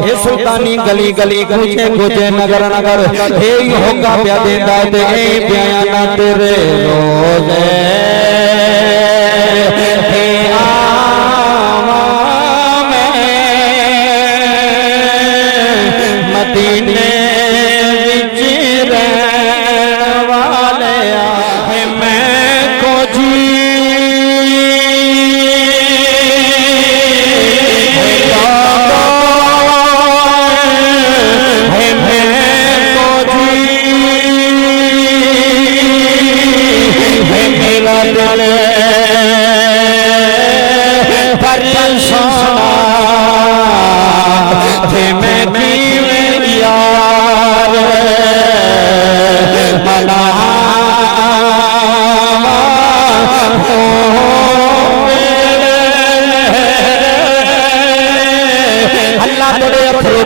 हे सुल्तानी गली गली कूचे कूचे नगर नगर हे होगा प्या देंदा ते ए बयाना तेरे रोज़े हे आवा मैं मदीने विच रहण वाले है मैं को जी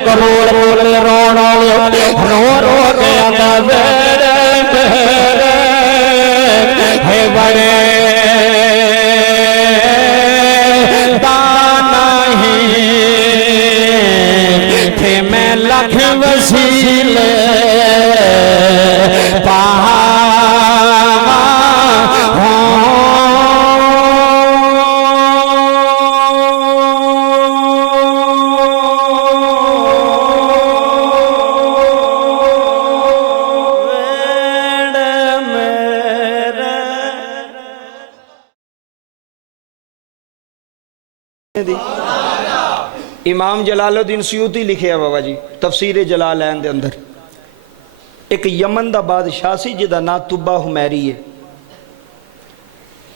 करोड़ बोल रोना रो रो के है बड़े दाना ही थे मैं लख वसीले इमाम जलालुद्दीन सयूती लिखे बाबा जी तफसीर जलालैन दे अंदर एक यमन दा बादशाह सी जिहदा नाम तुब्बा हुमैरी है।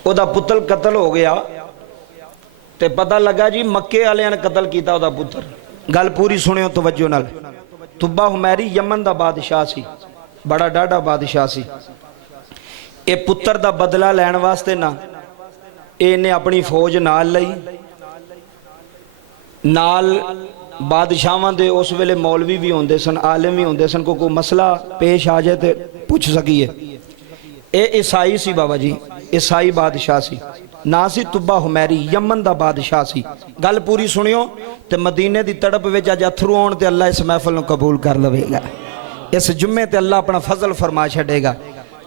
ओदा पुत्र कतल हो गया ते पता लगा जी मक्के वालियां ने कतल किया ओदा पुत्र। गल पूरी सुनियो तवज्जो नाल। तुब्बा हुमैरी यमन दा बादशाह सी, बड़ा डाढ़ा बादशाह सी। ये पुत्र दा बदला लैण वास्ते ना इन्हें अपनी फौज नाल लई, नाल बादशाहां दे उस वेले मौलवी भी होंदे सन, आलिम भी होंदे सन। कोई मसला पेश आ जाए तो पुछ सकीए। ये ईसाई सी बाबा जी, ईसाई बादशाह सी। ना सी तुब्बा हुमैरी, यमन दा बादशाह सी। गल पूरी सुनियो ते मदीने दी तड़प विच अज अथरू आउण ते अल्लाह इस महफिल नूं कबूल कर लवेगा। इस जुम्मे ते अल्लाह अपना फजल फरमा छड़ेगा।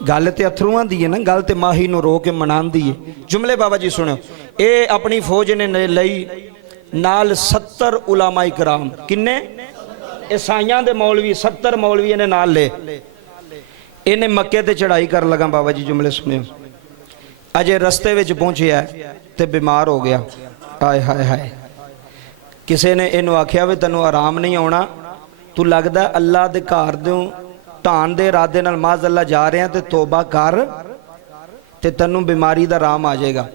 गल तो अथरूआं दी है ना, गल तो माही नूं रो के मनांदी है। जुमले बाबा जी सुनियो। ये अपनी फौज ने लई नाल 70 उलामा इकराम, किन्ने ईसाइयां दे मौलवी 70 मौलवी ने नाल ले। इन्हें मक्के ते चढ़ाई कर लगा बाबा जी। जुमले सुनियो। अजे रस्ते विच पहुंचिया ते बीमार हो गया। हाय हाय हाय। किसी ने इनू आख्या भी तैनू आराम नहीं आना, तू लगदा अल्लाह दे घर दे धान दे इरादे नाल माज़ अल्लाह जा रहे हैं ते तौबा कर ते तैनू बीमारी दा आराम आ जाएगा।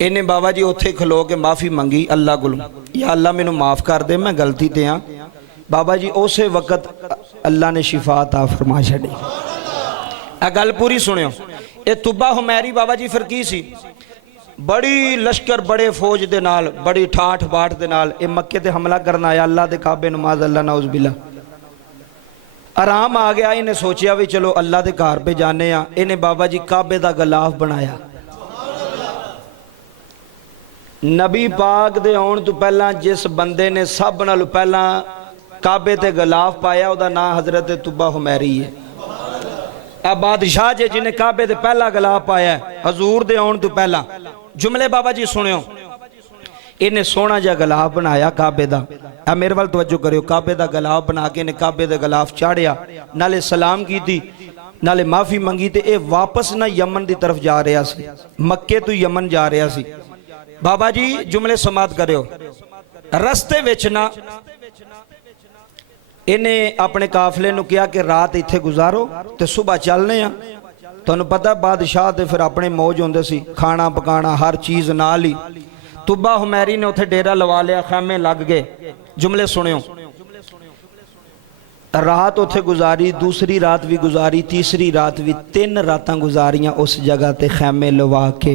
इन्हें बाबा जी उत्थे खलो के माफ़ी मंगी अल्लाह कोलों, या अल्लाह मैनू माफ़ कर दे, मैं गलती ते हाँ। बाबा जी उस वक्त अल्लाह ने शिफा अता फरमा छड़ी। आ गल पूरी सुनियो। ये तुब्बा हुमैरी बाबा जी फिर की सी, बड़ी लश्कर बड़े फौज दे नाल, बड़ी ठाठ बाट दे नाल ये मक्के ते हमला करना आया। अल्लाह दे काबे नूं माज़ अल्लाह नाउज़ बिल्ला आराम आ गया। इन्हें सोचिया भी चलो अल्लाह दे घर पे जाने आ। इन्हें बाबा जी काबे दा गलाफ बनाया। नबी पाक दे आउण तो पहला जिस बंदे ने सब नालों पहला काबे ते गलाफ पाया उहदा नाम हजरत तुब्बा हुमैरी है। आ बादशाह जे जिन्हें काबे ते पहला गलाफ पाया हजूर दे आउण तो पहला। जुमले बाबा जी सुनियो। इन्हें सोहना जा गलाफ बनाया काबे दा। आ मेरे वाल तवज्जो करियो। काबे दा गलाफ बना के इन्हें काबे दे गलाफ चाढ़िया, नाले सलाम कीती, नाले माफ़ी मंगी। ते ये वापस ना यमन की तरफ जा रहा सी, मक्के तो यमन जा रहा सी। बाबा जी जुमले समात करियो। रस्ते विच ना इन्हें अपने काफले नूं कहा कि रात इत्थे गुजारो ते सुबह चलने आ। तुहानूं पता बादशाह ते फिर अपने मौज होंदे सी, खाना पकाना हर चीज़ नाल ही। तुब्बा हुमैरी ने उत्थे डेरा लवा लिया, खैमे लग गए। जुमले सुनियो। रात उत्थे गुजारी, दूसरी रात भी गुजारी, तीसरी रात भी, 3 रातां गुजारियां उस जगह ते खैमे लवा के।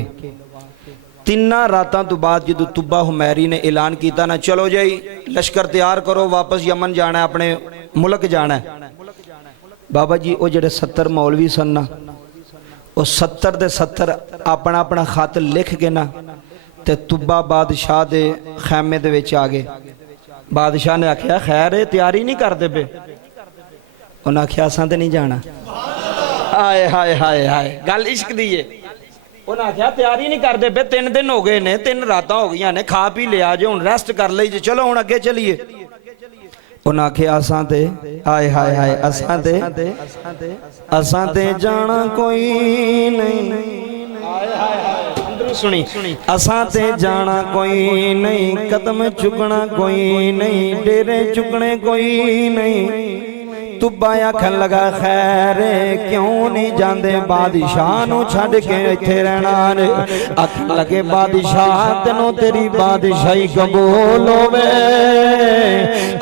3 रातों तो बाद जो तुब्बा हुमैरी ने ऐलान किया ना, चलो जी लश्कर तैयार करो, वापस यमन जाना है, अपने मुल्क जाना है। बाबा जी वो जेडे 70 मौलवी सन ना, वो 70 दे 70 अपना अपना खत लिख के ना ते तुब्बा बादशाह दे खैमे दे विच आ गए। बादशाह ने आख्या खैर है तैयारी नहीं करते पे। उन्हें आख्या असां ते नहीं जाना। हाय हाय हाय हाय गल इश्क दी है। उन्हें आख्या तैयारी नहीं करते पे, 3 दिन हो गए ने, 3 रात हो गई ने, खा पी लिया जे, हुण रेस्ट कर ली जे, चलो हुण अगे चलीए। उन्हें आख्या असां ते, हाय हाय हाय असां ते जाना कोई नहीं। सुनी असां ते जाना कोई नहीं, कदम चुकना कोई नहीं, डेरे चुकने कोई नहीं। तुब्बा आखन लगा खैर क्यों नहीं जाते बादशाह नू छड़ के इत्थे रहना ने। आखन लगे बादशाह तेनों तेरी बादशाही कबूल होवे,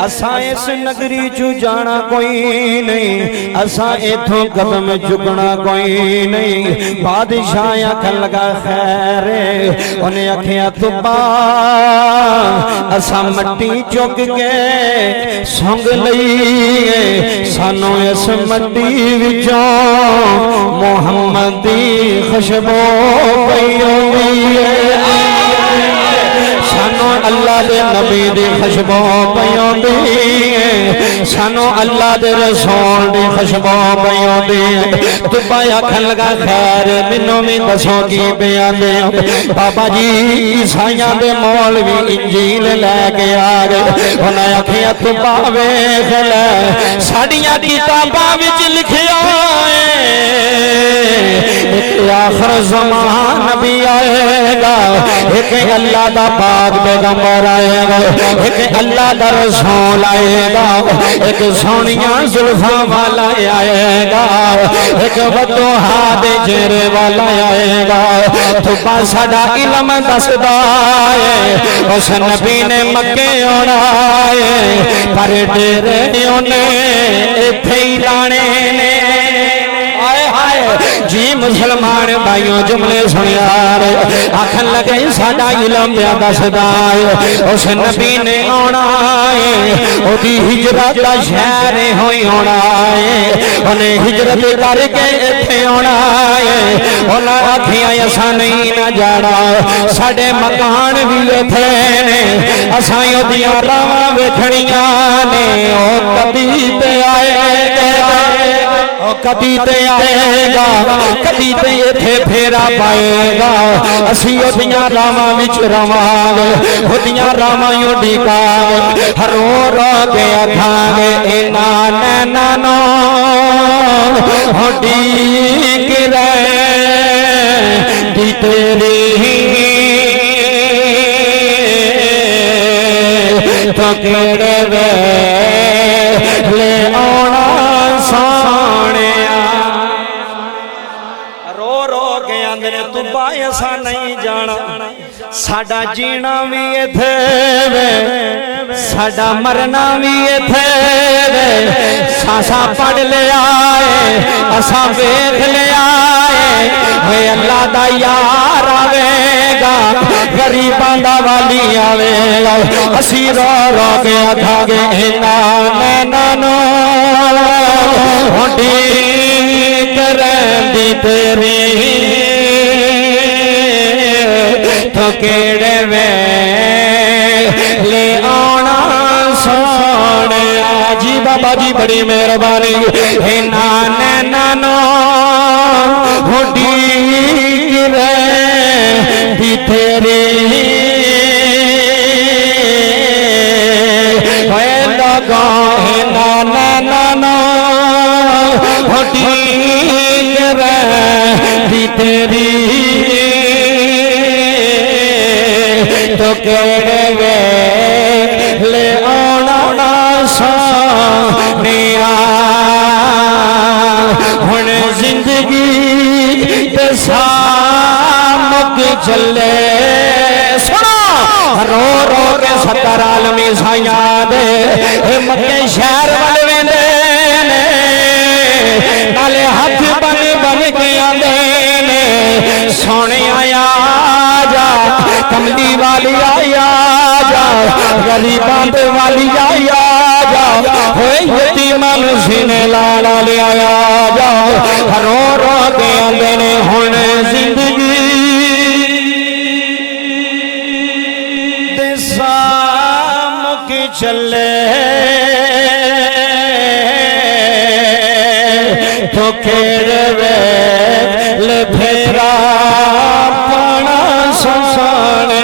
असां इस नगरी चू जाना कोई नहीं, असां इथों कदम चुकना कोई नहीं। बादशाह आखन लगा खैर। उन्हें आखिया तुब्बा असां मट्टी चुक के संग लईए, सानू इस मट्टी विचों मोहम्मद दी खुशबू पई होंदी है, सानू अल्लाह दे नबी दी खुशबू पई होंदी है, सानू अल्लाह दे रसूल दी खुशबू पई होंदी है। तुब्बा आखन लगा खैर मैनू भी दसो की बयान दे। बाबा जी ईसाइयां दे मौलवी इंजील लैके आ गए। उन्हें आखिया तुब्बा वेख लै साडियां किताबां विच लिखिया है एक आखिर ज़मान नबी आएगा, एक अल्लाह दा पाक पैगंबर आएगा, एक अल्लाह दा रसूल आएगा, एक सोनिया जुल्फां वाला आएगा, एक वदोहा दे चेहरे वाला आएगा। तुब्बा साडा इल्म दसदा है उस नबी ने मक्के आना है, पर डेरे ओने इत्थे ही लाने ने। जी मुसलमान भाइयों जुमले सुनिया आखन लगे साडा इल्म पिया दसदा है उस नबी ने आना है, ओदी हिजरत दा शहर होई होना है, उन्हें हिजरत करके इत्थे आना है। उन्हें आखिया असां नहीं ना जाना, साडे मकान भी इत्थे ने, असां ओदियां रावां वेखणियां ने। ओ कभी ते आएगा, कभी ते आएगा, कभी ते इत्थे फेरा पाएगा, असी ओदियां रावां विच रवांगे, ओदियां रावां उडीकांगे, रो रो के आखांगे इन्हां नैनां नूं उडीक रही तेरी तो केड़े वेले आउणा तुब्बा असां नहीं जाना, साडा जीना भी इत्थे वे, साडा मरना भी इत्थे वे, सासा पढ़ लिया है असां वेख लिया है। अल्लाह दा यार आवेगा, गरीबां दा वाली आवेगा, असी रो रो के आखांगे इन्हां नैनां नूं उडीक रहिंदी तेरी तो केड़े वेले आउणा सोने। जी बाबा जी बड़ी मेहरबानी, इन्हां नैनां नूं उडीक रहिंदी तेरी लोगों इन्हां नैनां नूं उडीक रहिंदी तेरी तो केड़े वेले आउणा सोनिया। हुण जिंदगी ते साह मुक चले, सुनो रो रो के 70 आलमी साइयां दे मक्के शहर वाल वेंदे ने, नाले हाथ बन बन के आंदे ने सोने आया जा, कमली वाली आया जा, गरीबां दे वाली आया जा, होए यतीमां नूं सीने लाल ले आया जा। रो रो के आंदे ने हुण जिंदगी दे साह मुक चले तो खेड़ वेल फेरा पाना सोने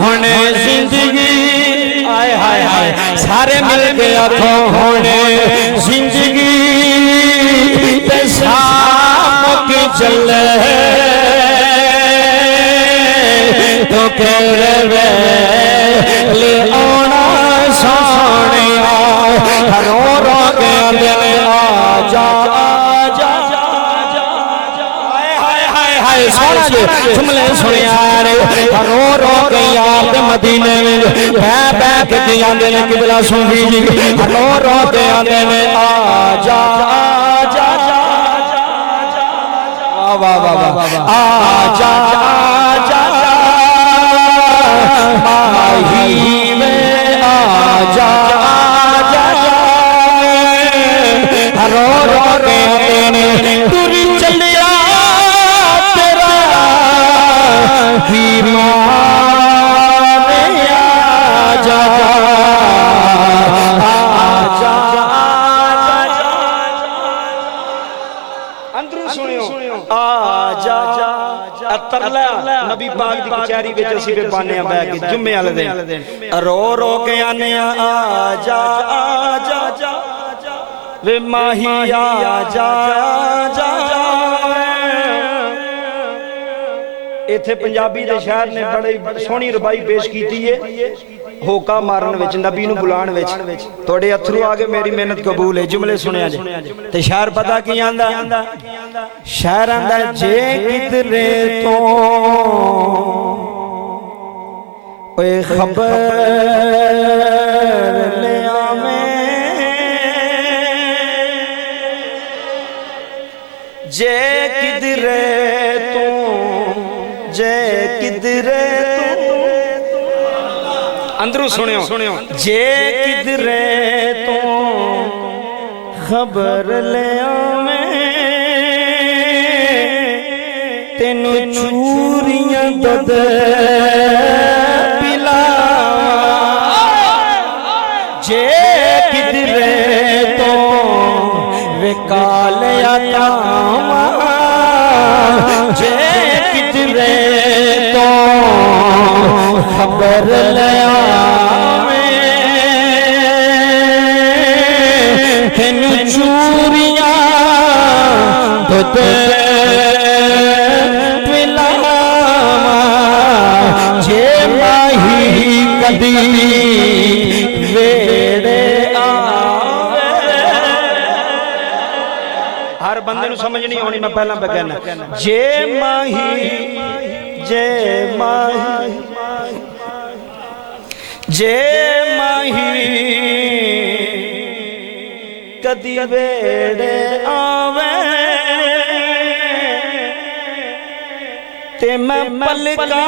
होने जिंदगी आए हाय हाय सारे मिल के आखो होने जिंदगी ते साम के चले तो खेड़ वेल आना सोने रो रो के दिल आजा सोना जी जुमले सुनिया रे रो रो के याद मदीने में बह के आंदे ने किबला सुनी जी रो रो के आंदे ने आजा आजा वाह वाह वाह आजा आजा माही में आजा आजा रो रो के आंदे ने तुरी चलिया नबी पाक दी कचहरी विच असीं वे पाने आ बैठ के जुम्मे वाले दिन रो रो के आने आजा आजा वे माही आजा आजा इत्थे पंजाबी दे शायर ने बड़ी सोहनी रबाई पेश कीती है होका मारन विच नबी नूं बुलाण विच तुहाडे अथरू आ गए मेरी मेहनत कबूल है जुमले सुनिया जे ते शायर पता की आंदा शायर आंदा जे किधरे तो ओए खबर ले आवे जे किधरे तो जे किधरे तो अंदरू सुनियो जे किधरे तो खबर ले आवे तेनू चूरियां दद पिला जे किधरे तो विकाल आवा जे किधरे तो खबर ले आवे तेनू चूरियां दद कदी वेड़े आवे हर बंदे नूं समझ नहीं आनी मैं पहला पे कहना जे माही जे माही जे माही कदी वेड़े आवे ते मैं पलका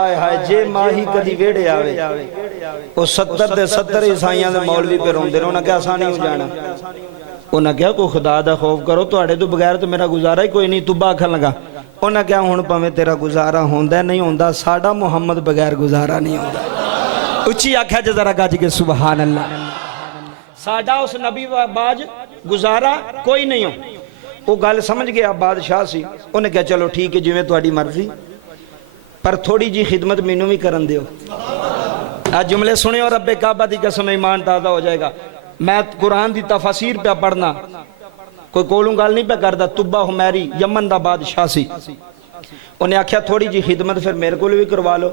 आए हाय जे माही कदी वेड़े आवे वो 70 दे 70 ईसाइयां दे मौलवी पे रोंदे ने उन्हें क्या आसानी हो जाना उन्हें क्या कोई खुदा दा खौफ करो तुहाडे तो बगैर तो मेरा गुजारा ही कोई नहीं तुब्बा आखन लगा उन्हें क्या हुण भावें तेरा गुजारा होंदा नहीं होंदा साडा मुहम्मद बगैर गुजारा नहीं होंदा उच्ची आख्या जे जरा गज के सुभान अल्लाह साडा उस नबी बाज गुजारा कोई नहीं हो वो गल समझ गया बादशाह सी उन्हें क्या चलो ठीक है जिवें तुहाडी मर्जी पर थोड़ी जी खिदमत मैनू भी करन दियो आज जुमले सुने और रब्बे काबा दी कसम ईमान ताज़ा हो जाएगा मैं कुरान दी तफसीर पे पढ़ना कोई कोलों गल नहीं पे करता तुब्बा हुमैरी यमन दा बादशाह सी उन्हें आख्या थोड़ी जी खिदमत फिर मेरे को भी करवा लो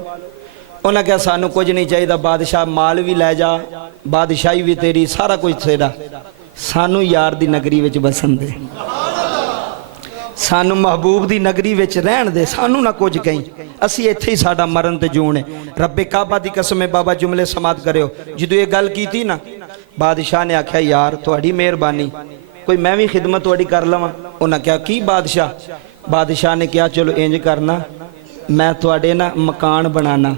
उन्हें क्या सानू कुछ नहीं चाहिए बादशाह माल भी लै जा बादशाही भी तेरी सारा कुछ तेरा सानू यार दी नगरी विच बसन दे सानू महबूब दी नगरी विच रहन दे सानू ना कुछ कहीं असी इत्थे ही साडा मरन ते जून है रब्बे काबा दी कसम है बाबा जुमले समात करियो जदों ये गल कीती ना बादशाह ने आख्या यार तुहाडी मेहरबानी कोई मैं भी खिदमत तुहाडी कर लवां उन्हें क्या की बादशाह ने क्या चलो इंज करना मैं तुहाडे ना मकान बनाना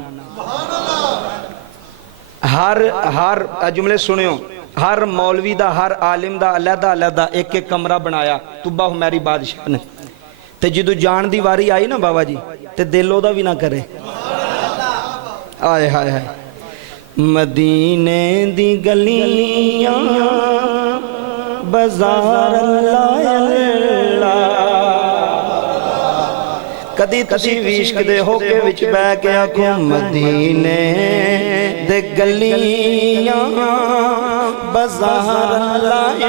हर जुमले सुनियो हर मौलवी दा हर आलिम दा अलहदा अलहदा एक एक कमरा बनाया तुब्बा हुमैरी बादशाह ने ते जदों जान दी वारी आई ना बाबा जी ते दिल ओदा भी ना करे आए हाय हाय मदीने दी गलियां बाजार अल्लाह कदी तुसी भी इश्क दे होके विच बह के आखो मदीने दे गलियां बाजार अल्लाह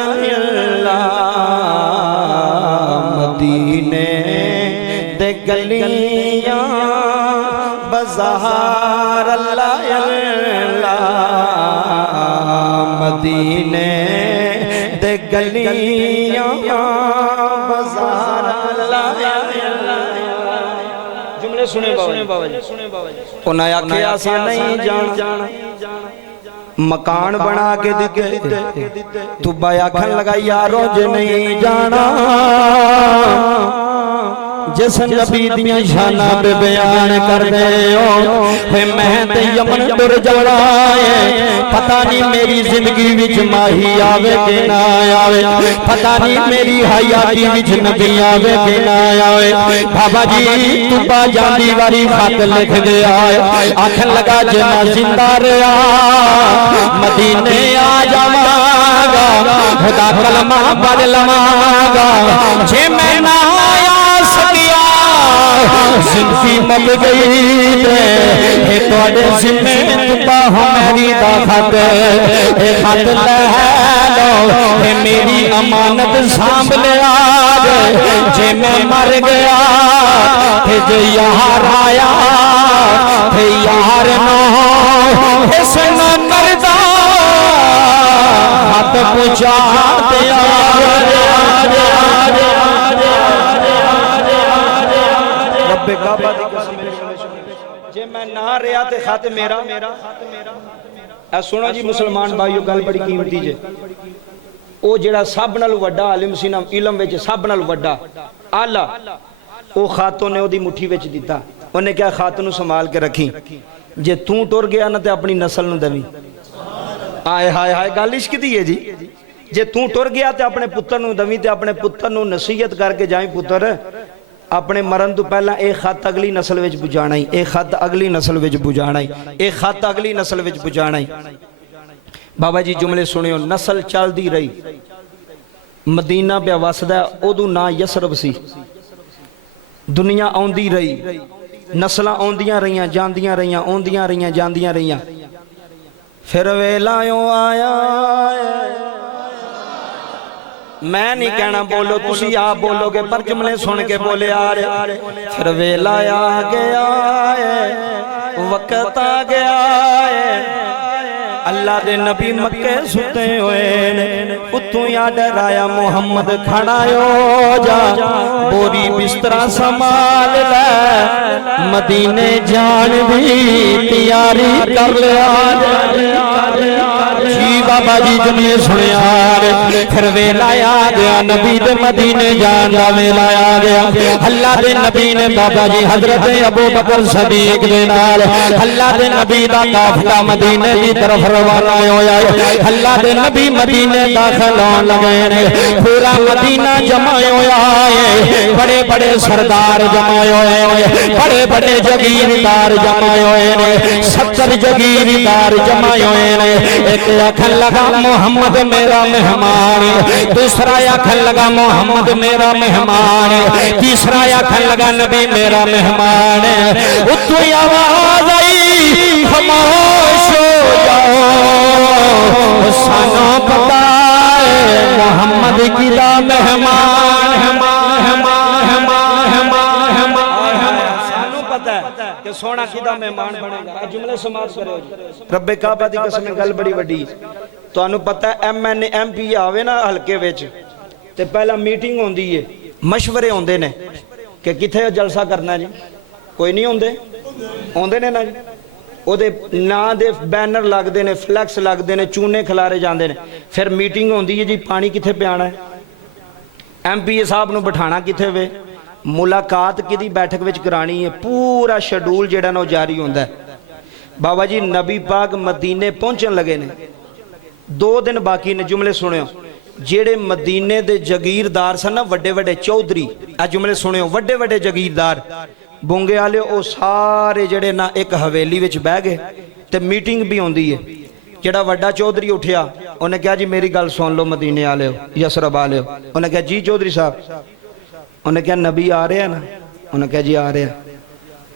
मदीने दे गलियां बाजार अल्लाह मदीने दे गलियां बाजार अल्लाह जुमले सुने बाबा जी उन्हें आख्या सा नहीं जाना मकान बना के दिते तुबा आखन लगा यारो जे नहीं जाना जिस नबी दियां शाना पे बयान कर दे मैं ते यमन तुर जाना है पता नहीं मेरी जिंदगी विच माही आवे के ना आवे पता नहीं मेरी हयाती विच नबी आवे के ना आवे बाबा जी तुबा जांदी वारी खत लिख गया आखन लगा जे मैं जिंदा रहा मदीने आ जावांगा खुदा कलमा पढ़ लवांगा जे मैं ना जिंदगी मल गई है थोड़े जिम्मे तुबा मेरी दा खत खत ले लो मेरी अमानत सांभ लिया जे मैं मर गया थे जे यार आया थे यार नो इस न करदा हाथ पूछा दिया जे मैं ना रहा तो खत मेरा सुनो जी मुसलमान भाइयों गल बड़ी कीमती जे ओ जेड़ा सब नाल वड्डा आलिम सी ना इलम विच सब नाल वड्डा आला ओ खातों ने ओदी मुट्ठी विच दिता उन्हें क्या खात नूं संभाल के रखी जे तू टुर गया ना ते अपनी नस्ल नूं दवी आए हाय हाय गल इश्क दी है जी जे तू टुर गया तो अपने पुत्र नूं दवी ते अपने पुत्र नूं नसीहत करके जाई पुत्र अपने मरण तो पहला एक खत अगली नस्ल विच पुजाना ही एक खत अगली नस्ल विच पुजाना ही एक खत अगली नस्ल विच पुजाना ही बाबा जी जुमले सुनियो नस्ल चलती रही मदीना पे वसदा उदू ना यसरब सी दुनिया आउंदी रही नस्लां आउंदियां रहियां जांदियां रहियां आउंदियां रहियां जांदियां रहियां फिर वेला आया मैं नहीं कहना बोलो तुसी आप बोलोगे पर जुमले सुन के बोले आ रहे फिर वेला आ गया वक्त आ गया अल्लाह दे नबी मक्के सुते हुए उतों या डराया मोहम्मद खड़ा हो जा बोरी बिस्तरा संभाल ले मदीने जान भी तैयारी कर लिया बाबा जी जुमले सुने फिर वेला आ गया नबी दे मदीने जान दा वेला आ गया अल्लाह दे नबी ने बाबा जी हजरत अबू बकर सदीक दे नाल अल्लाह दे नबी दा काफिला मदीने की तरफ रवाना होया अल्लाह दे नबी मदीने दाखिल होने लगे ने पूरा मदीना जमा होया है बड़े बड़े सरदार जमा होए बड़े बड़े जगीरदार जमा होए ने 70 जगीरदार जमा होए ने एक आखन लगा मोहम्मद मेरा मेहमान दूसरा आखन लगा मोहम्मद मेरा मेहमान तीसरा आखन लगा नबी मेरा मेहमान उतों आवाज आई खामोश हो जाओ सानू पता है मोहम्मद की दा मेहमान कि सोना किदा मेहमान बनेगा जुमले समाप्त करो रब्बे काबा दी कसम गल बड़ी वड्डी तुहानू पता है MN MP आवे ना हलके विच ते पहला मीटिंग होंदी है मशवरे होंदे ने कि किथे जलसा करना जी कोई नहीं होंदे ने ना जी ओदे ना दे बैनर लगदे ने फ्लैक्स लगदे ने चूने खिलारे जांदे ने फिर मीटिंग होंदी है जी पानी किथे पियाना है MP साहब नू बिठाना किथे वे मुलाकात किदी बैठक विच करानी है पूरा शेड्यूल जेड़ा ना जारी होंदा है बाबा जी नबी पाक मदीने पहुंचन लगे ने 2 दिन बाकी ने जुमले सुनियो जेड़े मदीने दे जगीरदार सन ना वड्डे वड्डे चौधरी आ जुमले सुनियो वड्डे वड्डे जगीरदार बूंगे वाले वो सारे जड़े ना एक हवेली विच बह गए ते मीटिंग भी होंदी है। जेड़ा वड्डा चौधरी उठिया उन्हें कहा जी मेरी गल सुन लो मदीने वाले हो यसरब वाले हो। उन्हें कहा जी चौधरी साहब। उन्हें कहा नबी आ रहे हैं ना। उन्हें कहा जी आ रहे हैं।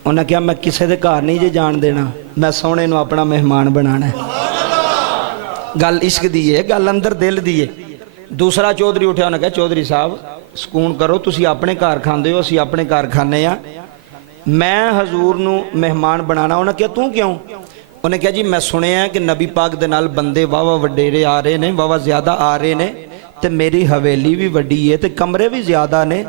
उन्हें कहा मैं किसी के घर नहीं जे जान देना, मैं सोहणे नूं अपना मेहमान बनाना है। गल इश्क दी है, गल अंदर दिल दी है। दूसरा चौधरी उठा, उन्हें कहा चौधरी साहब सुकून करो, तुसी अपने घर खांदे हो, असीं अपने घर खाने आ, मैं हजूर नूं मेहमान बनाना। उन्हें कहा तू क्यों? उन्हें कहा जी मैं सुनिया कि नबी पाक दे नाल बंदे वावा वडेरे आ रहे ने, वावा ज्यादा आ रहे ने, ते मेरी हवेली भी वड्डी है ते कमरे भी ज्यादा ने,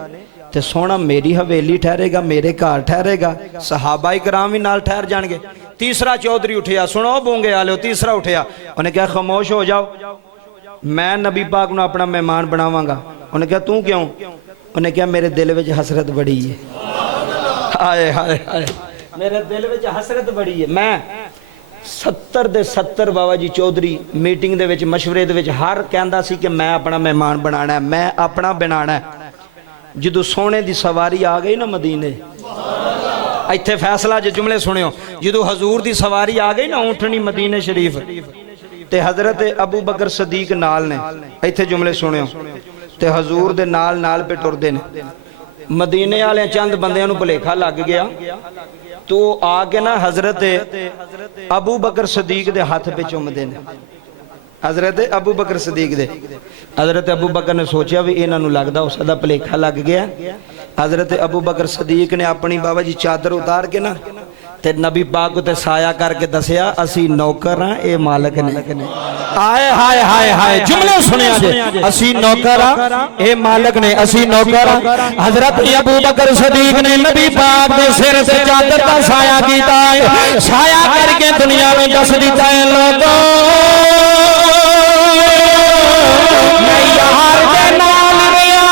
ते सोहना मेरी हवेली ठहरेगा, मेरे घर ठहरेगा, सहाबा इकराम भी नाल ठहर जाएंगे। तीसरा चौधरी उठिया, सुनो बूंगे वाले, तीसरा उठिया, उन्हें कहा खामोश हो जाओ, मैं नबी पाक नूं अपना मेहमान बनावांगा। उन्हें कहा तू क्यों? उन्हें कहा मेरे दिल विच हसरत बड़ी है। हाय हाय हाय, मेरे दिल विच हसरत बड़ी है। मैं 70 दे 70 बाबा जी चौधरी मीटिंग दे विच मशवरे दे विच हर कहंदा सी कि मैं अपना मेहमान बनाना है, मैं अपना बनाना है। जदों सोने दी सवारी आ गई ना मदीने, इत्थे फैसला जे जुमले सुनियो, जदों हजूर दी सवारी आ गई ना ऊंटनी मदीने शरीफ, ते हजरत अबू बकर सदीक नाल ने, इत्थे जुमले सुनियो, ते हजूर दे नाल नाल पे टुरदे ने। मदीने वाले चंद बंदियां नूं भुलेखा लग गया, तो आके ना हजरत अबू बकर सदीक दे हाथ पे चुमदे ने। हजरत अबू बकर सदीक दे, हजरत अबू बकर ने सोचा भी इन्हां नूं लगदा उसदा भुलेखा लग गया। हजरत अबू बकर सदीक ने अपनी बाबा जी चादर उतार के ना ते नबी पाक ते साया करके दसिया असी नौकर हां, ए मालिक ने। आए हाय हाय हाय, जुमले सुनिया जे, असी नौकर हां, ए मालिक ने, असी नौकर हां। हजरत अबू बकर सदीक ने नबी पाक दे सिर ते चादर दा साया कीता है, साया करके दुनिया में दस दिता है लोगों मैं यार दे नाल गया,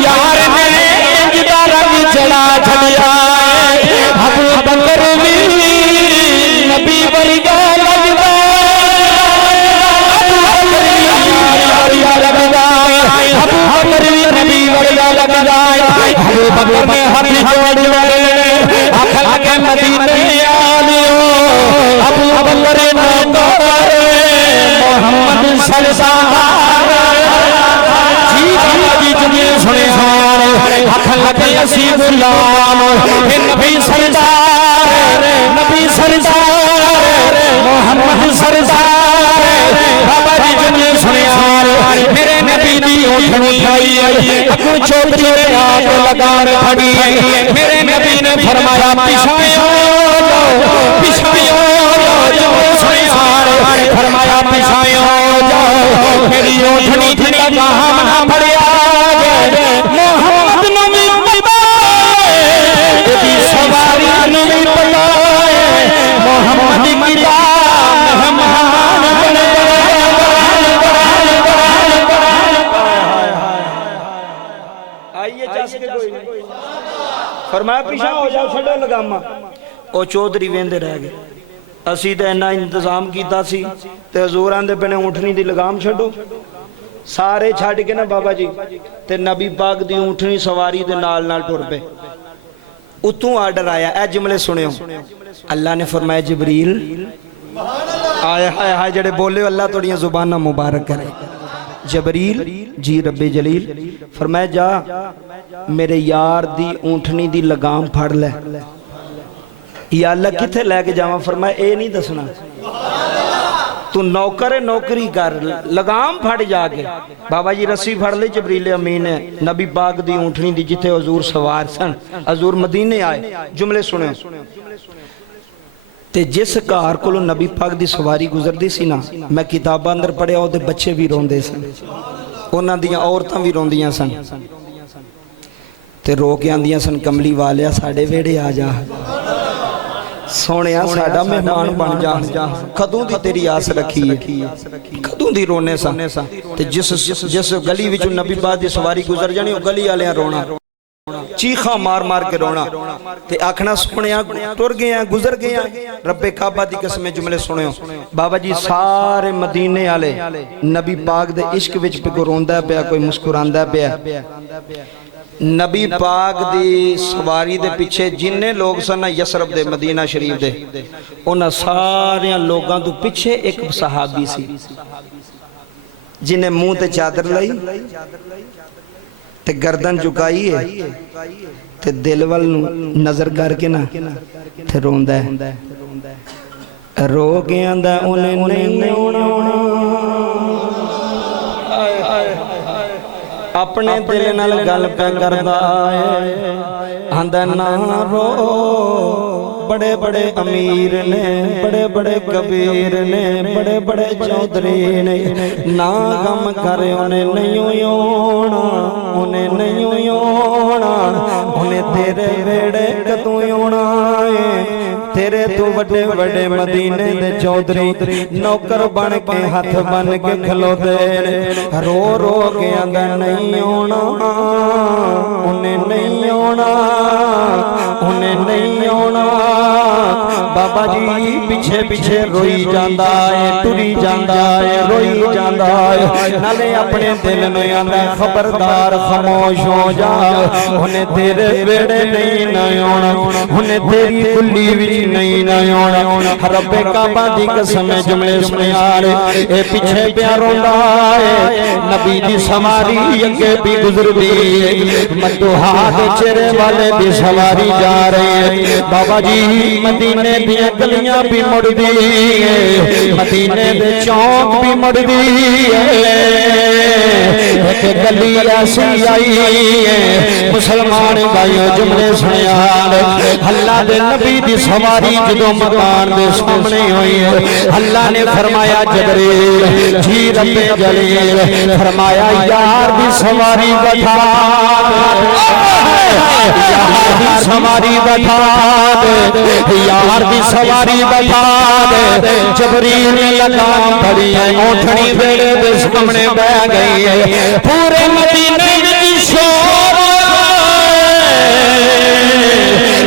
यार ने इंजदा रंग चला छड़िया, अबू बकर भी नबी वर्गा लगदा, अबू बकर भी नबी वर्गा लगदा। अबू बकर ने हाथ जोड़ लिए, आख लगे मदीने आलियो, अबू बकर नौकर मोहम्मद सरदार जी जी दुनिया सुने आख लगे असी गुलाम नबी सरदार, नबी सरदार मोहम्मद सरदार। बाबा जी दुनिया सुने मेरे नबी दी उठनी आई, अबू चौधरी ने आग लगान खड़ी, मेरे नबी ने फरमाया पिछायो पिछायो, फरमाया पिछायो जाओ, मेरी उठनी थी कहां ना पड़िया मोहम्मद नबी तेरी सवारी नबी पलाए, मोहम्मद की मेहमान बन आइए चस के कोई नहीं। फरमाया पीछा हो जाओ, छड्डो लगामा। ओ चौधरी वेंदे रह गए, असी तो इन्ना इंतजाम किया सी ते हजूर आंदे पने ऊँटनी दी लगाम छड्डो। सारे छड्ड के ना बाबा जी ते नबी पाक दी ऊँटनी सवारी दे नाल नाल टुर पे। उतों आर्डर आया, ए जुमले सुनियो, अल्लाह ने फरमाया जिबरील, आया हाय हाय जड़े बोले अल्लाह तुहाड़ियां जुबानां मुबारक करे। जबरील जी रब्बे जलील फरमाया जा मेरे यार दी ऊँटनी दी लगाम फड़ ले। या अल्लाह किथे लैके जावा? फरमाया ए नहीं दसना, तू नौकर है नौकरी कर, लगाम फड़ जाके। बाबा जी रस्सी फड़ ली, जबरील अमीन ने नबी पाक दी ऊँटनी दी जिथे हजूर सवार सन, हजूर मदीने आए। जुमले सुने, ते जिस घर को नबी पाक दी सवारी गुजरदी सी ना, मैं किताबां अंदर पढ़िया ओहदे बच्चे भी रोंदे सन, उन्हां दियां औरतां भी रोंदियां सन, ते रो के आंदियां सन कमली वालिया साडे वेड़े आ जा, सोनिया साडा मेहमान बन जा, कदों दी तेरी आस रखी है, कदों दी रोने सा। ते जिस गली विचों नबी पाक दी सवारी गुजर जानी, गली वालियां रोना, चीखा मार मार के रोना, ते आखना सोनिया टुर गए गुजर गए रब्बे काबा दी कसम। जुमले सुनियो बाबा जी, सारे मदीने वाले नबी पाक दे इश्क विच पे कोई रोंदा पिया, कोई मुस्कुरांदा पिया। नबी पाक दी सवारी दे पिछे जिन्ने लोग सन यसरब दे मदीना शरीफ दे उन्हां सारे लोगों तो पिछे एक सहाबी सी जिन्हें मुंह ते चादर लाई ते गर्दन झुकाई है ते दिल वल नजर करके ना ते रोंदा है रो के आंदा उन्हें नहीं आउणा अपने दिल नाल गल पे करदा है आंदा ना रो बड़े बड़े अमीर ने बड़े बड़े कबीर ने बड़े बड़े चौधरी ने ना गम करे उन्हें नहीं आउणा उन्हें नहीं आउणा उन्हें तेरे वेड़े कदों आउणा है तेरे तो बड़े बड़े मदीने दे चौधरी नौकर बन के हाथ बन के खलोते रो रो के आंदा नहीं आउणा उन्हें नहीं आउणा उन्हें नहीं आउणा बाबा जी पीछे पीछे रोई जांदा है टुरी जांदा है रोई जांदा है नाले अपने दिल में आंदा खबरदार खामोश हो जा उन्हें तेरे वेड़े नहीं ना आउणा उन्हें तेरी कुल्ली विच नहीं ना आउणा रब्बे काबा दी कसम जुमले सुने यार ए पीछे प्यार रोंदा है नबी दी सवारी अगे भी गुजरदी है मदोहा दे चेहरे वाले दी सवारी जा रही है बाबा जी मदीने दी गलियां भी मुड़दी है मदीने दे चौक भी मुड़दी है एक गली ऐसी आई है मुसलमान भाइयों जुमले सुने यार अल्लाह दे नबी दी सवारी जदों मकान दे सामने हुई है अल्लाह ने फरमाया जबरील जी रब्बे जलील फरमाया यार दी सवारी बैठा यार दी सवारी बैठा यार दी सवारी बैठा जबरील ने लगाम फड़ी है ओठनी बेड़े दे सामने बह गई है पूरे मदीने में शोर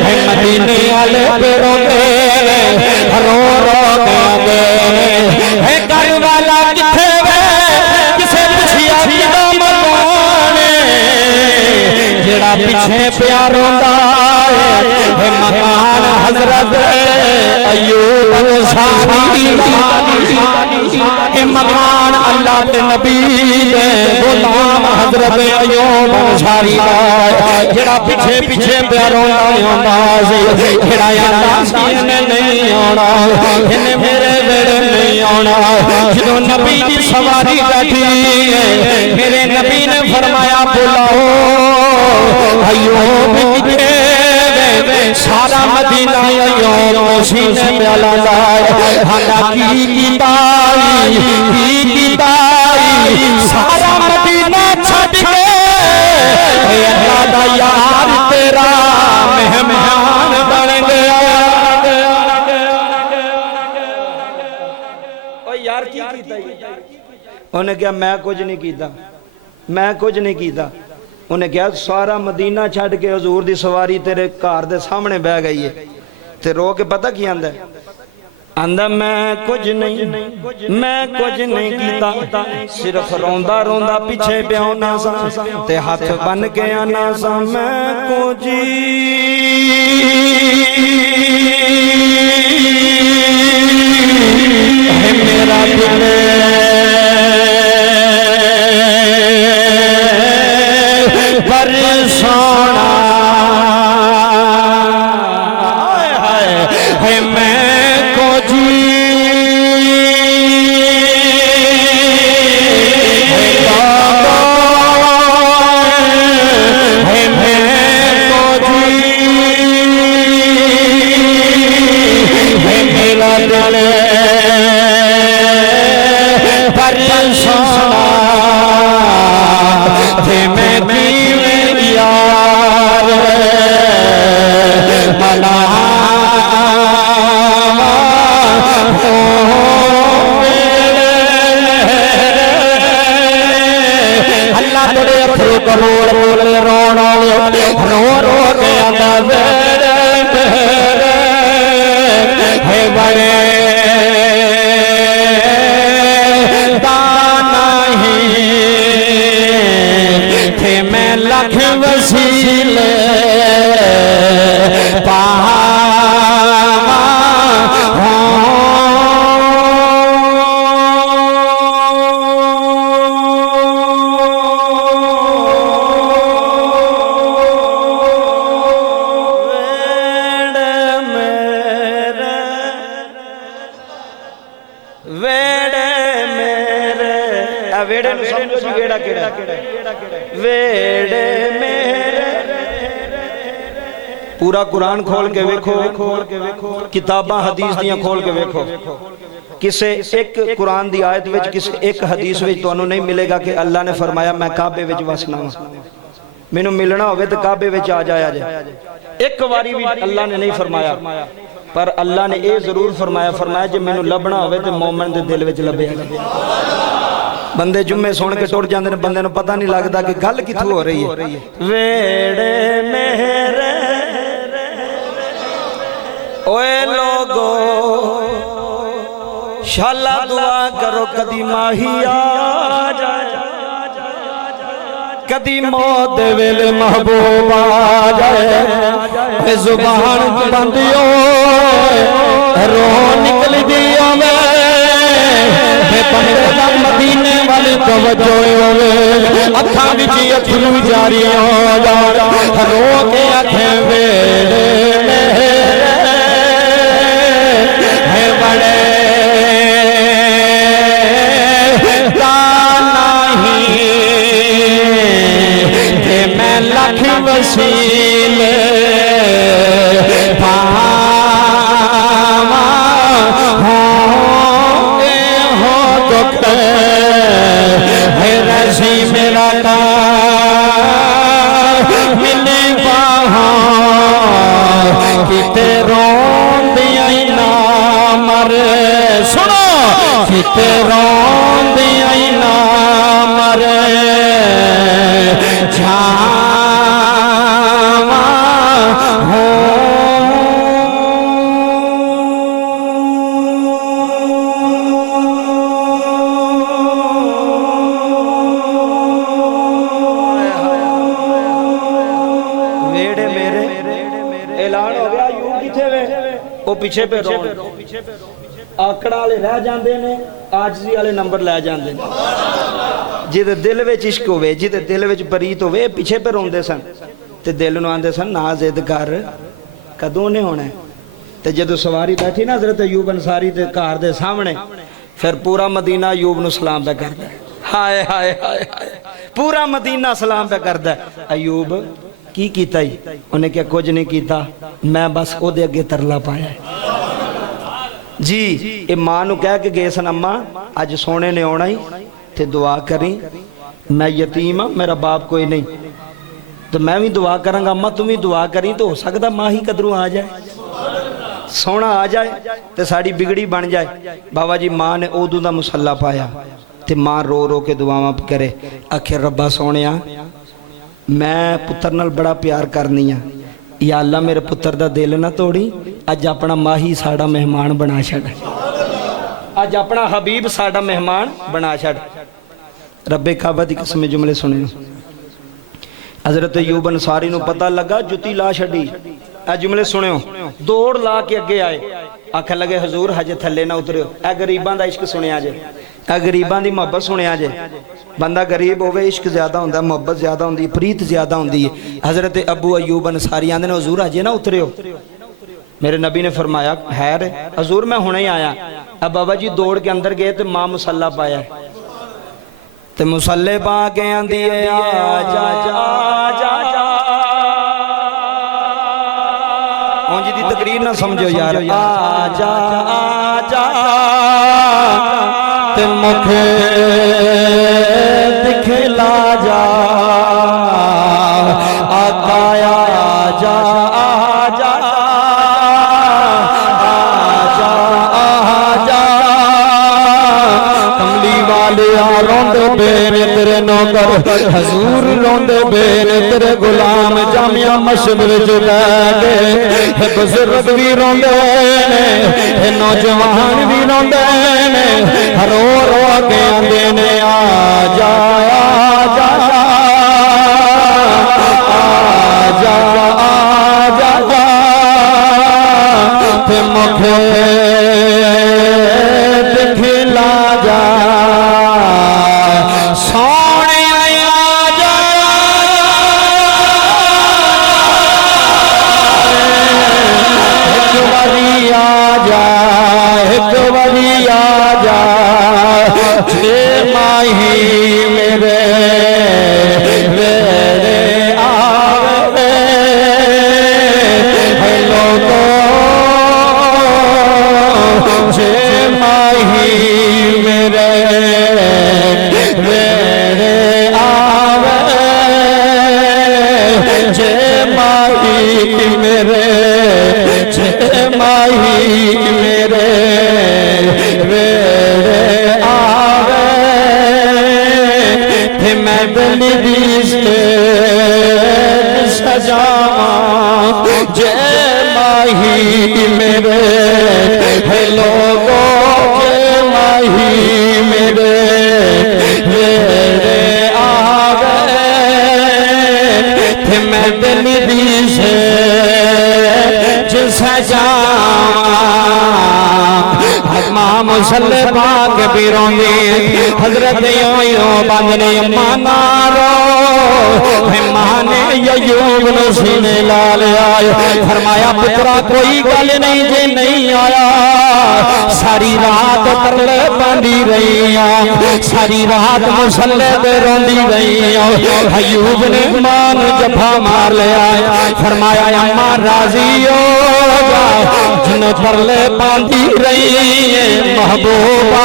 है मदीने वाले पे रोते रो रो के है घर वाला किथे वे किसे पुछिया किदा मकान जेड़ा पीछे प्यार होंदा है मकान हजरत अयूब अंसारी मकान अल्लाह के नबी दे गुलाम हजरत अयूब अंसारी जेड़ा पीछे पीछे प्यार होंदा सी जेड़ा आंदा सी इन्हें नहीं आउणा इन्हें मेरे वेड़े नहीं आउणा जदों नबी दी सवारी बैठी मेरे नबी ने फरमाया बुलाओ अयूब किथे सारा मदीना अयूब सीने पे लांदा हांदा की कीताई सारा मदीना छड़ के अल्लाह दा यार तेरा मेहमान बन गया ओ यार की कीता उन्हें क्या मैं कुछ नहीं कीता मैं कुछ नहीं कीता उन्हें क्या सारा मदीना छड़ के हजूर दी सवारी तेरे घर दे सामने बह गई है ते रो के पता की आंदा आंदा मैं कुछ नहीं कीता सिर्फ रोंदा रोंदा पीछे प्याउना सा ते हाथ बन के आना सा मैं कुछ मेरा दिल सोना है मैं को जी है मैं को जी वेड़े मेरे पूरा कुरान खोल के वेखो किताबां हदीस दियां खोल के वेखो किसे एक कुरान दी आयत विच किसे एक हदीस विच तुहानू नहीं मिलेगा कि अल्लाह ने फरमाया मैं काबे विच वसना वा मैनू मिलना होवे तो काबे विच आ जाया जे एक बारी भी अल्लाह ने नहीं फरमाया पर अल्लाह ने यह जरूर फरमाया जे मैनू लभना होवे तो मोमिन दे दिल विच लभे बंदे जुम्मे सुन के टुर जांदे ने बंदे नू पता नहीं लगता कि गल कित्थों हो रही है वेड़े मेरे ओए लोगो शाला दुआ करो कदी माही आ जाए कदी मौत दे वेले महबूब आ जाए जुबान बंद रो निकल दिया बंदे दा मदीने वाली तवज्जो होवे अखां विच अथरू जारी हो जाण रो के आखे वेड़े है बड़े वसीले पावा हो दुख है रसी मेरा का मिले पाहा किते रोंदियां ना मर सुनो किते रोंदियां ना मर पिछे पे रो आकड़ा वाले रह जाते हैं आजजी वाले नंबर लै जाते हैं जिदे दिल में इश्क होवे जिदे दिल में प्रीत होवे पिछे पे रोंदे सन ते दिल नूं आंदे सन ना जिद कर कदों ने होना ते जदों सवारी बैठी ना हज़रत अयूब अंसारी दे घर दे सामने फिर पूरा मदीना अयूब नूं सलाम पे करदा हाय हाय हाय हाय पूरा मदीना सलाम पे करदा अयूब की कीता ही उन्हें क्या कुछ नहीं कीता मैं बस ओदे अगे तरला पाया जी ये मां नूं कह के गए सन अम्मा अज सोने ने आना ही ते दुआ करी मैं यतीम हाँ मेरा बाप कोई नहीं तो मैं भी दुआ करांगा अम्मा तुम भी दुआ करी तो हो सकता मां ही कदरों आ जाए सोना आ जाए तो साड़ी बिगड़ी बन जाए बाबा जी मां ने उदों दा मुसल्ला पाया ते मां रो रो के दुआवां करे आखिर रब्बा सोनिया मैं पुत्र नाल बड़ा प्यार करनी हाँ या अल्लाह मेरे पुत्र दा दिल ना तोड़ी अज अपना माही साड़ा मेहमान बना छड़ अज अपना हबीब साड़ा मेहमान बना छड़ रब्बे काबा दी कसम जुमले सुने हज़रत अयूब अंसारी नूं पता लगा जुती ला छड़ी आ जुमले सुनियो दौड़ ला के अगे आए आखन लगे हजूर हजे थले ना उतरियो ए गरीबां दा इश्क सुनिया जे ए गरीबां दी मोहब्बत सुनिया जे बंदा गरीब होवे इश्क ज्यादा होंदा मोहब्बत ज्यादा होंदी प्रीत ज्यादा होंदी है हज़रत अबू अयूब अंसारी आंदे ने हजूर हजे ना उतरियो मेरे नबी ने फरमाया हैर हजूर मैं हुणे ही आया अब बाबा जी दौड़ के अंदर गए तो मां मुसल्ला पाया ते मुसल्ले पा के आंदी है आ जा जा जा जी दी तकरीर ना समझो यार आ जा ते मुखे दिखला जा आकाया जा कमली वाले रोंदे बेने तेरे नौकर हजूर रोंदे बेने तेरे गुलाम जामिया मस्जिद विच बैठे हे बुजुर्ग भी रोंदे ने हे नौजवान भी रोंदे ने रो रो के आंदे ने आ जा ते मुखे दिखला जा सोने आ जा एक बारी आ जा एक बारी आ जा छे माही मेरे मेरे जे माही मेरे वेड़े आवे ते मैं बनी दी सजावा जे माही मेरे है लोगो जे माही मेरे वेड़े आवे ते मैं बनी दी मुसल्ले पाक भी रोंदी हजरत यो बंदने मानारो माने अय्यूब ने सीने ला लिया फरमाया पुत्रा कोई गल नहीं जे नहीं आया सारी रात तरले पांदी रही सारी रात मुसल्ले पे रोंदी रही अय्यूब ने मान जफा मार लिया फरमाया अम्मा राजी हो जा जिन तरले पांदी रही महबूबा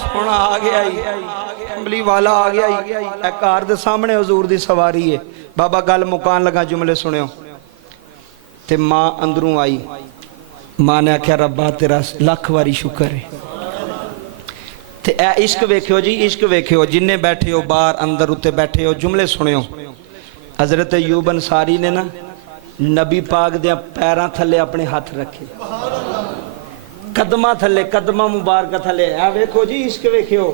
सोना आ गया अमली वाला आ गया कार दे सामने हजूर दी सवारी है बाबा गल मुकान लगा जुमले सुनियो ते मां अंदरों आई मां ने आख्या रब्बा तेरा लख वारी शुक्र है ते ए इश्क वेखियो जी इश्क वेखियो जिन्ने बैठे हो बाहर अंदर उत्ते बैठे हो जुमले सुनियो हजरत अय्यूब अंसारी ने ना नबी पाक दे पैरां थले अपने हाथ रखे कदमा थले कदमा मुबारक थले आ वेखो जी इश्क वेखियो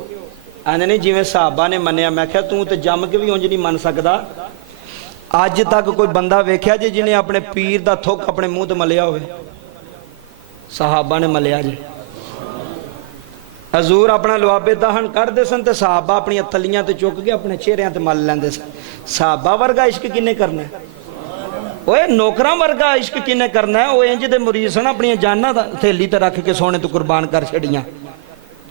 आने नहीं जिवें साहबा ने मन्निया मैं क्या तू तो जम के भी उंज नहीं मन सकदा अज तक कोई बंदा वेख्या जी जिन्हें अपने पीर दा थुक अपने मुंह ते मलिया होवे साहबा ने मलिया जी हजूर अपना लुआबे दहन करते सन ते साहबा अपनी तलियां ते चुक के अपने चेहरियां ते मल लैंदे सन साहबा वर्गा इश्क किन्ने करना है ओए नौकरां वर्गा इश्क किन्ने करना है वो इंज दे मुरीद सन अपनी जाना थैली ते रख के सोने तो कुर्बान कर छड़ियां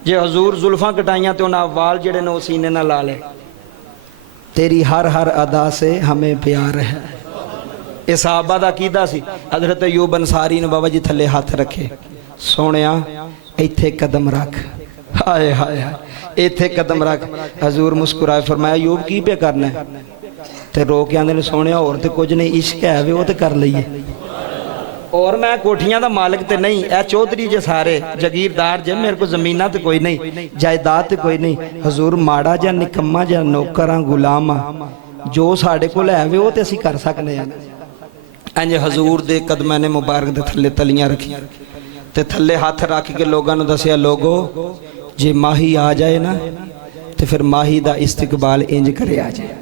जे हजूर जुल्फां कटाइयां तो उन्हां वाल जेड़े ने सीने ना ला ले तेरी हर हर अदा से हमें प्यार है ये साहबा दा कीदा सी हजरत अय्यूब अंसारी ने बाबा जी थले हाथ रखे सोनिया इत्थे कदम रख हाय हाय हाय इत्थे कदम रख हजूर मुस्कुराए फरमाया अय्यूब की पे करना है ते रो के आंदे ने सोनिया और ते कुछ नहीं इश्क है वे वो ते कर लईए और मैं कोठियां दा मालिक ते नहीं ए चौधरी जे सारे जगीरदार जे मेरे को जमीना ते कोई नहीं जायदाद ते कोई नहीं हजूर माड़ा जा निकम्मा जा नौकरां गुलाम जो साडे कोल है वे वो ते असीं कर सकने आ इंज हजूर दे कदमां ने मुबारक दे थल्ले तलियां रखियां ते थल्ले हाथ रख के लोगों ने दसिया लोगो जे माही आ जाए ना तो फिर माही दा इस्तकबाल इंज करे आ जाए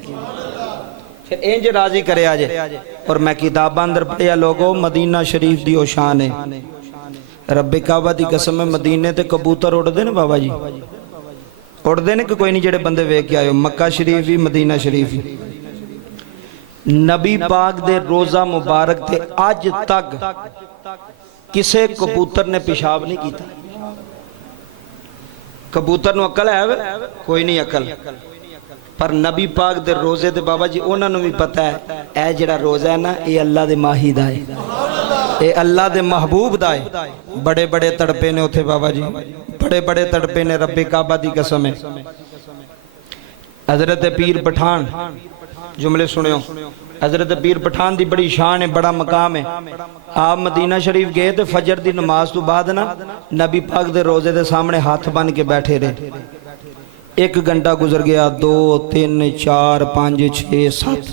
फिर इंज राजी करे आ जाए और मैं किताबां अंदर पढ़िया लोगो मदीना शरीफ दी ओ शान है रब्बे काबा दी कसम है मदीने ते कबूतर उड़दे ने बाबा जी उड़दे ने कि कोई नहीं जेड़े बंदे वेख के आयो मक्का शरीफ भी मदीना शरीफ भी नबी पाक दे रोजा मुबारक ते अज तक किसे कबूतर ने पेशाब नहीं किया कबूतर नूं अकल है कोई नहीं अकल पर नबी पाक दे रोजे दे बाबा जी उन्होंने भी पता है ए जिहड़ा रोजा है ना ये अल्लाह दे माही दा है ये अल्लाह दे महबूब दा है बड़े बड़े तड़पे ने उथे बाबा जी बड़े बड़े तड़पे ने रब्बे काबा दी कसम है हजरत पीर पठान जुमले सुनियो हजरत पीर पठान दी बड़ी शान है बड़ा मकाम है आप मदीना शरीफ गए तो फजर दी नमाज तो बाद ना नबी पाक दे रोजे दे सामने हाथ बन के बैठे रहे 1 घंटा गुजर गया 2 3 4 5 6 7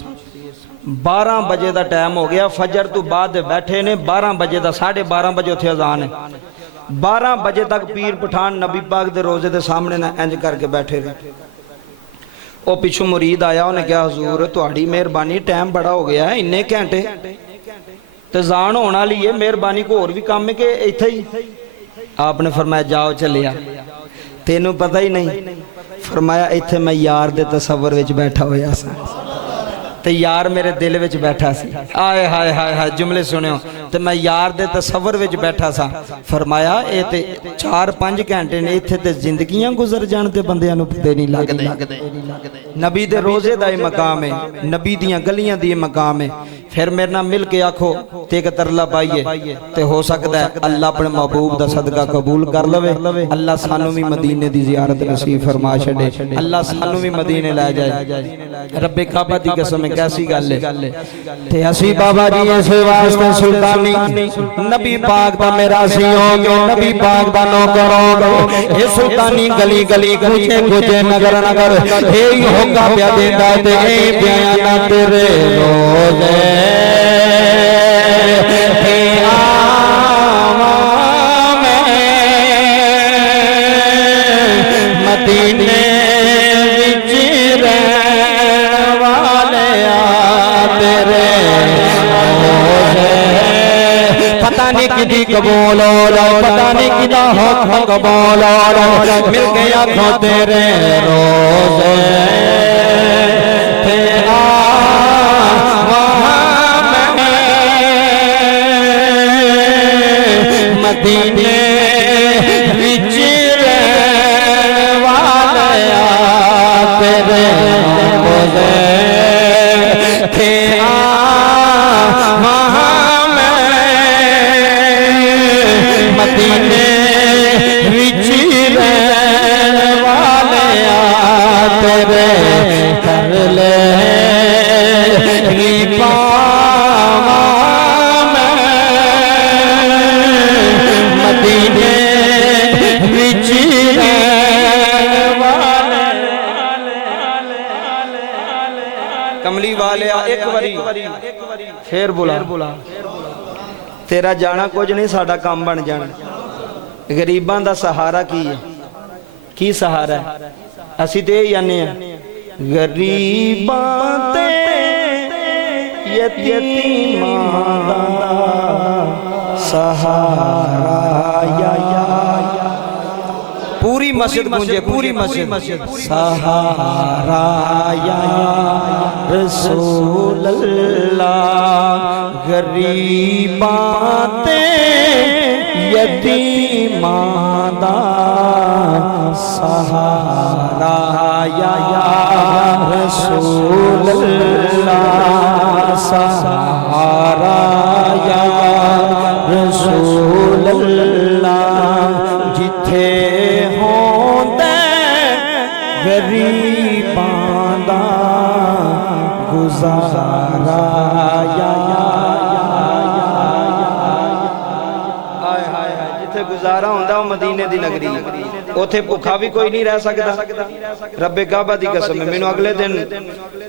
12 बजे का टाइम हो गया फजर तो बाद बैठे ने 12 बजे का 12:30 बजे उथे अजान है 12 बजे तक पीर पठान नबी पाक दे रोजे दे सामने ना इंज करके बैठे रहे वो पिछू मुरीद आया उन्हें कहा हजूर तुहाड़ी मेहरबानी टाइम बड़ा हो गया है इन्ने घंटे तो जान होने वाली है मेहरबानी को और भी काम है कि इत्थे ही आपने फरमाया जाओ चलिया तेनू पता ही नहीं फरमाया इत्थे मैं यार दे तसव्वुर विच बैठा होया सा ते यार मेरे दिल विच बैठा सी आए हाय हाय हाय जुमले सुनियो ते मैं यार दे तसव्वुर विच बैठा सा फरमाया ए ते 4-5 घंटे ने इत्थे ते जिंदगियां गुजर जाण ते बंदियां नूं पते नहीं लगदे नबी दे रोजे दा ही मकाम है नबी दियां गलियां दी मकाम है फिर मेरे नाल मिल के आखो ते एक तरला पाइए ते हो सकता है अल्लाह अपने महबूब दा सदका कबूल कर लवे। अल्लाह सानू भी मदीने दी जियारत नसीब फरमा छड़े। अल्लाह सानू भी मदीने लै जाए। रब्बे काबा दी कसम कैसी गल है। ते असी बाबा जी इस वास्ते सुल्तानी नबी पाक दा मेरा सी हो गए, नबी पाक दा नौकर हो गए। ये सुल्तानी गली गली कूचे कूचे नगर नगर हे होगा प्या देंदा ते ए बयाना तेरे रोज़े हे आवा मैं मदीने विच रहन वाले तेरे रोज़े। पता नहीं किदी कबूल हो रहा, पता नहीं किदा हक कबूल हो रहा, मिल गया खो तेरे रोज़े मदीने विच रहन वाले तेरे रोज़े थे मदीने विच रहन वाले तेरे कर ले कमली वाले एक बारी फिर बुला तेरा जाना कुछ नहीं साडा काम बन जाना। गरीबां दा सहारा की है, की सहारा है? असी ते आने गरीबां ते यतीमां दा सहारा या पूरी मस्जिद गूंजे, पूरी मस्जिद सहारा या रसूल अल्लाह गरीबां ते यतीमां दा सहारा या रसूल अल्लाह सहारा या रसूल अल्लाह जिथे गरीबां दा गुजारा जिथे गुजारा होंदा वो मदीने दी नगरी, उथे भुखा भी कोई नहीं रह सकता। रब्बे काबा दी कसम है। मैनू अगले दिन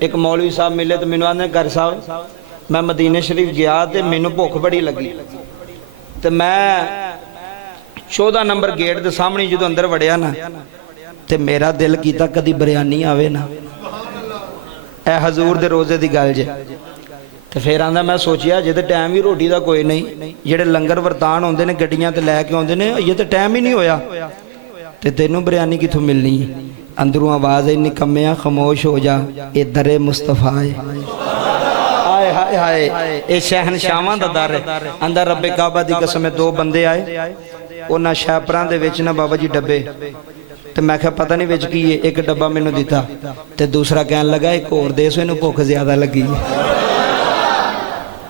एक मौलवी साहब मिले तो मैनू आंदे घर साहब मैं मदीने शरीफ गया तो मैनू भुख बड़ी लगी तो मैं 14 नंबर गेट के सामने जो अंदर वड़िया ना ते मेरा दिल कीता कदी बिरयानी आवे ना, ए हजूर दे रोजे दी गल जे। ते फिर आंदा मैं सोचिया जे ते टाइम ही रोटी दा कोई नहीं, जेड़े लंगर वरतान होंदे ने गड्डियां ते लैके आउंदे ने, ये ते टाइम ही नहीं होया ते तैनू बिरयानी किथों मिलनी है? अंदरों आवाज आई निकम्मिया खामोश हो जा, ए दरे मुस्तफा है। हाय हाय हाय ए शहनशाहां दा दर है। अंदर रब्बे काबा दी कसम 2 बंदे आए, उन्हां शैपरां दे विच ना बाबा जी डब्बे तो मैं क्या पता नहीं विच की है। एक डब्बा मैनू दिता ते दूसरा कहन लगा एक होर दे सो इनू भुख ज्यादा लगी है।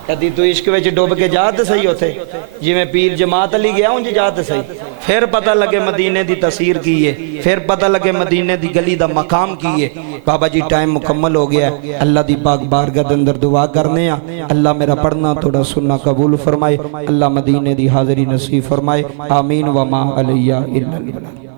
कदी तू इश्क विच डुब के जा तो सही उथे जिवें पीर जमात अली गया उंज जा तो सही, फिर पता लगे मदीने दी तसीर की है, फिर पता लगे मदीने दी गली दा मकाम की है। बाबा जी टाइम मुकम्मल हो गया, अल्लाह दी पाक बारगाह दे अंदर दुआ करने आ। अल्लाह मेरा पढ़ना थोड़ा सुनना कबूल फरमाए, अल्लाह मदीने दी हाज़री नसीब फरमाए। आमीन व मा अलैया इल्लल बलाग।